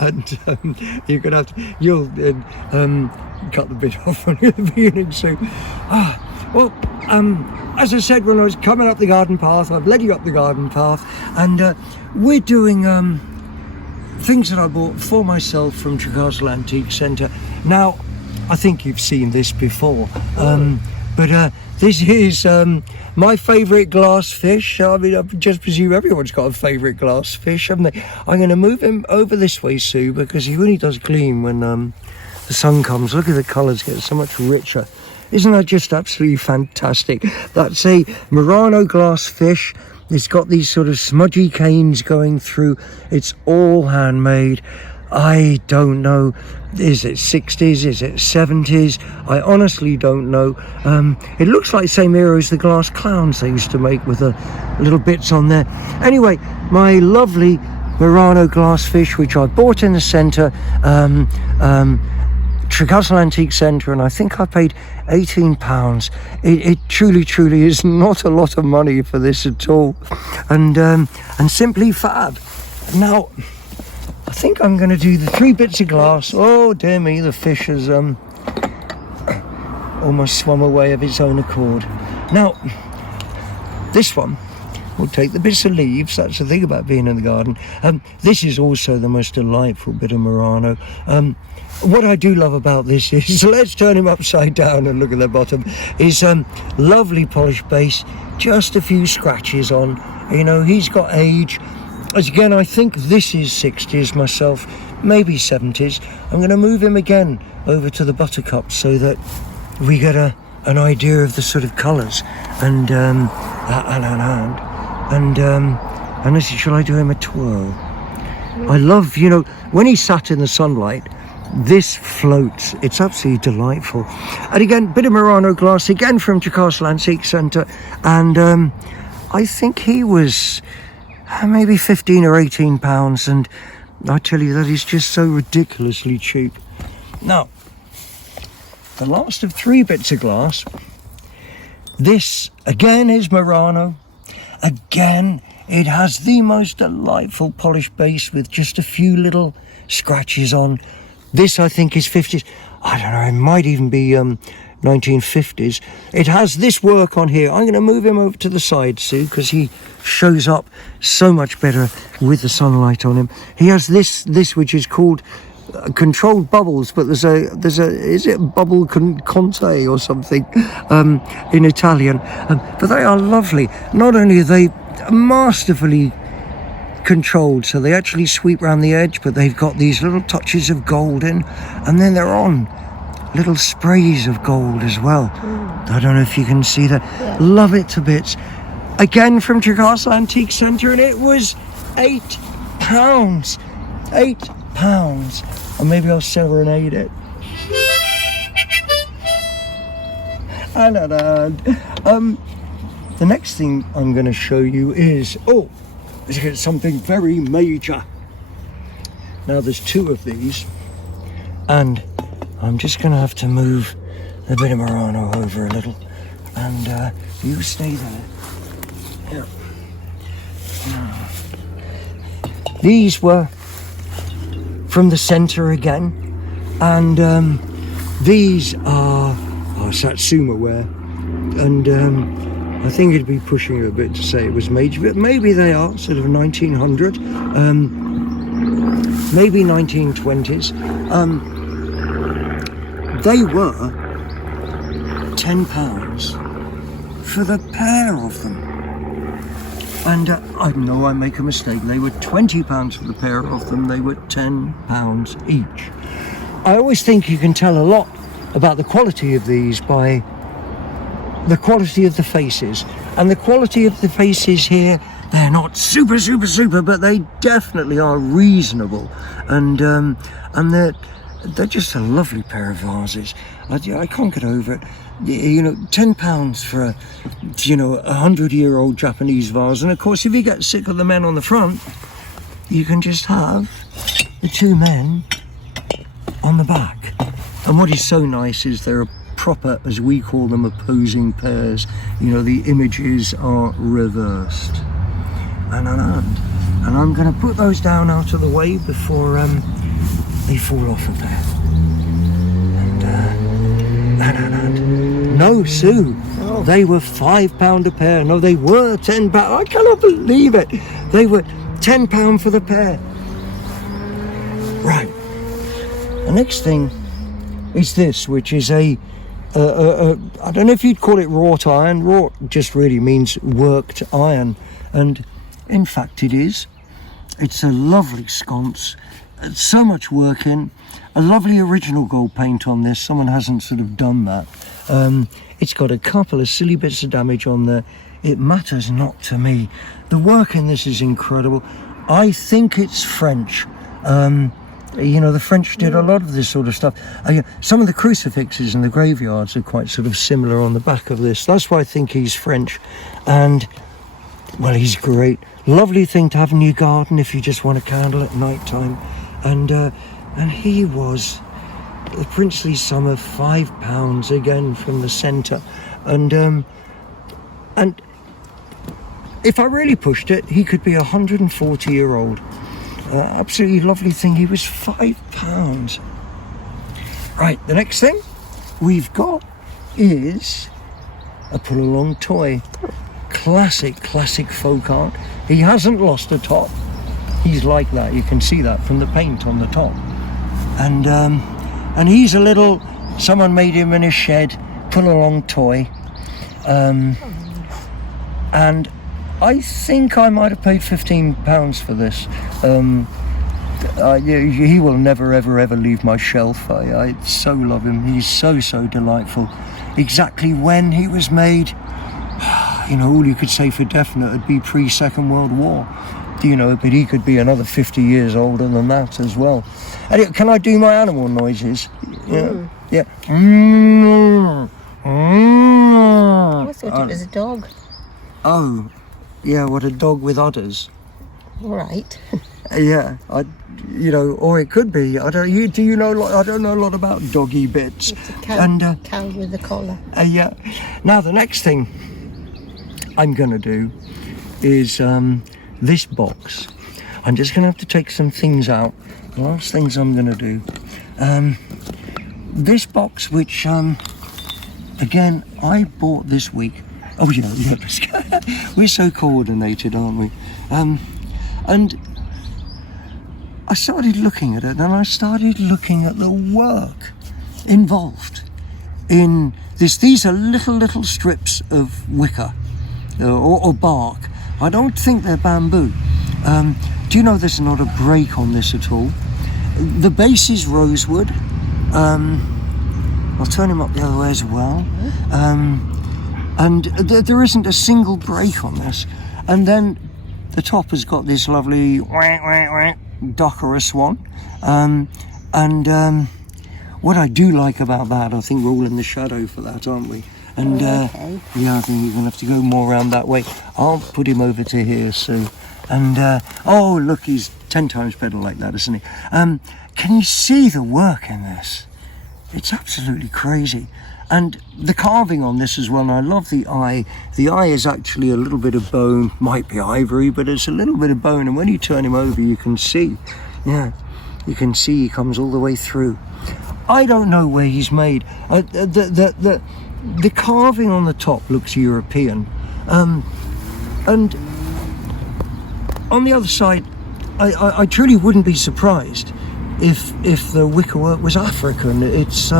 and you're gonna have to, you'll cut the bit off at the beginning. So, well, as I said when I was coming up the garden path, I've led you up the garden path, and we're doing things that I bought for myself from Trecastle Antiques Centre. Now, I think you've seen this before, but this is my favourite glass fish. I mean, I just presume everyone's got a favourite glass fish, haven't they? I'm going to move him over this way, Sue, because he really does gleam when the sun comes. Look at the colours get so much richer. Isn't that just absolutely fantastic? That's a Murano glass fish. It's got these sort of smudgy canes going through. It's all handmade. I don't know. Is it 60s? Is it 70s? I honestly don't know. It looks like the same era as the glass clowns they used to make with the little bits on there. Anyway, my lovely Murano glass fish, which I bought in the centre, Trecastle Antiques Centre, and I think I paid £18. It truly is not a lot of money for this at all, and simply fab. Now, I think I'm going to do the 3 bits of glass. Oh dear me, the fish has almost swum away of its own accord. Now, this one will take the bits of leaves. That's the thing about being in the garden. This is also the most delightful bit of Murano. What I do love about this is, so let's turn him upside down and look at the bottom, is lovely polished base, just a few scratches on. You know, he's got age. As again, I think this is 60s myself, maybe 70s. I'm going to move him again over to the buttercup so that we get an idea of the sort of colours. And shall I do him a twirl? I love, you know, when he's sat in the sunlight, this floats. It's absolutely delightful. And again, bit of Murano glass, again from Trecastle Antiques Centre, and I think he was maybe £15 or £18, and I tell you, that is just so ridiculously cheap. Now, the last of 3 bits of glass. This again is Murano. Again, it has the most delightful polished base with just a few little scratches on. This I think is 50s. I don't know, it might even be 1950s. It has this work on here. I'm going to move him over to the side, Sue, because he shows up so much better with the sunlight on him. He has this which is called controlled bubbles, but there's a is it bubble conte or something in Italian, but they are lovely. Not only are they masterfully controlled, so they actually sweep around the edge, but they've got these little touches of gold in, and then they're on little sprays of gold as well. I don't know if you can see that. Yeah. Love it to bits. Again from Trecastle Antiques Centre, and it was £8. £8. Or maybe I'll serenade it. The next thing I'm going to show you is something very major. Now there's 2 of these, and I'm just going to have to move a bit of Murano over a little, and you stay there. Here. These were from the centre again, and these are Satsuma ware, and I think it'd be pushing it a bit to say it was major, but maybe they are sort of 1900, maybe 1920s. They were £10 for the pair of them. And I know I make a mistake. They were £20 for the pair of them. They were £10 each. I always think you can tell a lot about the quality of these by the quality of the faces. And the quality of the faces here, they're not super, but they definitely are reasonable. And they're just a lovely pair of vases. I can't get over it. You know, £10 for a 100-year-old Japanese vase. And of course, if you get sick of the men on the front, you can just have the 2 men on the back. And what is so nice is they're a proper, as we call them, opposing pairs. You know, the images are reversed. And I'm going to put those down out of the way before they fall off of there. And no, Sue, they were £5 a pair. No, they were £10. I cannot believe it. They were £10 for the pair. Right. The next thing is this, which is I don't know if you'd call it wrought iron. Wrought just really means worked iron, and in fact it is. It's a lovely sconce, so much work in, a lovely original gold paint on this. Someone hasn't sort of done that. It's got a couple of silly bits of damage on there. It matters not to me. The work in this is incredible. I think it's French. You know, the French did a lot of this sort of stuff. Some of the crucifixes in the graveyards are quite sort of similar on the back of this. That's why I think he's French. And, well, he's great. Lovely thing to have in your garden if you just want a candle at night time. And he was the princely sum of £5 again from the centre. And if I really pushed it, he could be a 140-year-old. Absolutely lovely thing. He was £5. Right, the next thing we've got is a pull-along toy. Classic folk art. He hasn't lost a top. He's like that. You can see that from the paint on the top. And he's a little, someone made him in a shed, pull-along toy. And I think I might have paid £15 for this. He will never, ever leave my shelf. I so love him. He's so delightful. Exactly when he was made, you know, all you could say for definite would be pre-Second World War. You know, but he could be another 50 years older than that as well. Anyway, can I do my animal noises? Yeah. Yeah. I thought it was a dog. Oh, yeah, what, a dog with udders? All right. Yeah, you know, or it could be. I don't. Do you know? I don't know a lot about doggy bits. It's a cow, cow with a collar. Yeah. Now the next thing I'm going to do is this box. I'm just going to have to take some things out. The last things I'm going to do. This box, which again I bought this week. Oh yeah, we're so coordinated, aren't we? And I started looking at it, and I started looking at the work involved in this. These are little strips of wicker or bark. I don't think they're bamboo. Do you know there's not a break on this at all? The base is rosewood. I'll turn him up the other way as well. And there isn't a single break on this. And then the top has got this lovely duck or a swan. What I do like about that, I think we're all in the shadow for that, aren't we? And okay. yeah, I think you're going to have to go more around that way. I'll put him over to here, Sue. And oh, look, he's 10 times better like that, isn't he? Can you see the work in this? It's absolutely crazy. And the carving on this as well, and I love the eye. The eye is actually a little bit of bone, might be ivory, but it's a little bit of bone. And when you turn him over, you can see, yeah, you can see he comes all the way through. I don't know where he's made. The carving on the top looks European. And on the other side, I truly wouldn't be surprised if the wickerwork was African. It's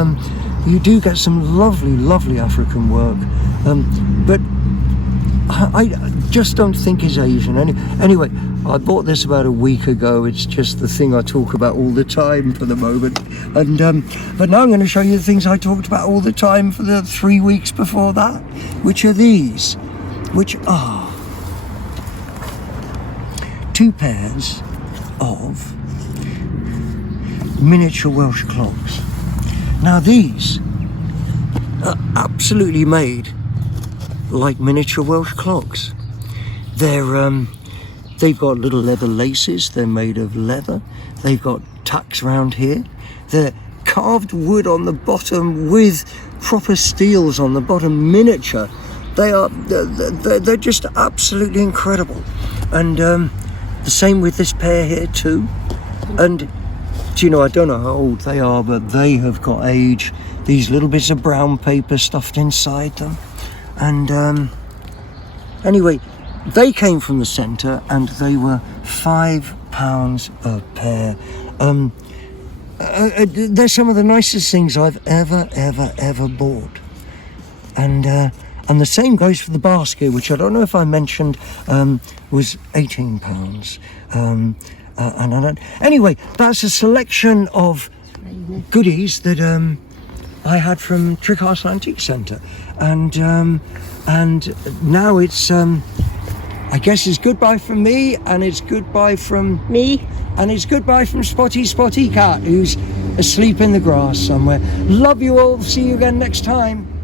you do get some lovely African work, but I just don't think it's Asian. Anyway, I bought this about a week ago. It's just the thing I talk about all the time for the moment, and but now I'm going to show you the things I talked about all the time for the 3 weeks before that, which are these, which are 2 pairs of miniature Welsh clogs. Now these are absolutely made like miniature Welsh clogs. They've got little leather laces. They're made of leather. They've got tacks round here. They're carved wood on the bottom with proper steels on the bottom, miniature. They're just absolutely incredible. And The same with this pair here too. And do you know, I don't know how old they are, but they have got age. These little bits of brown paper stuffed inside them. And anyway, they came from the centre and they were £5 a pair. They're some of the nicest things I've ever bought. And the same goes for the basket, which I don't know if I mentioned, was £18. Anyway, that's a selection of goodies that I had from Trecastle Antiques Centre, and now it's I guess it's goodbye from me, and it's goodbye from Me? and it's goodbye from Spotty Cat, who's asleep in the grass somewhere. Love you all. See you again next time.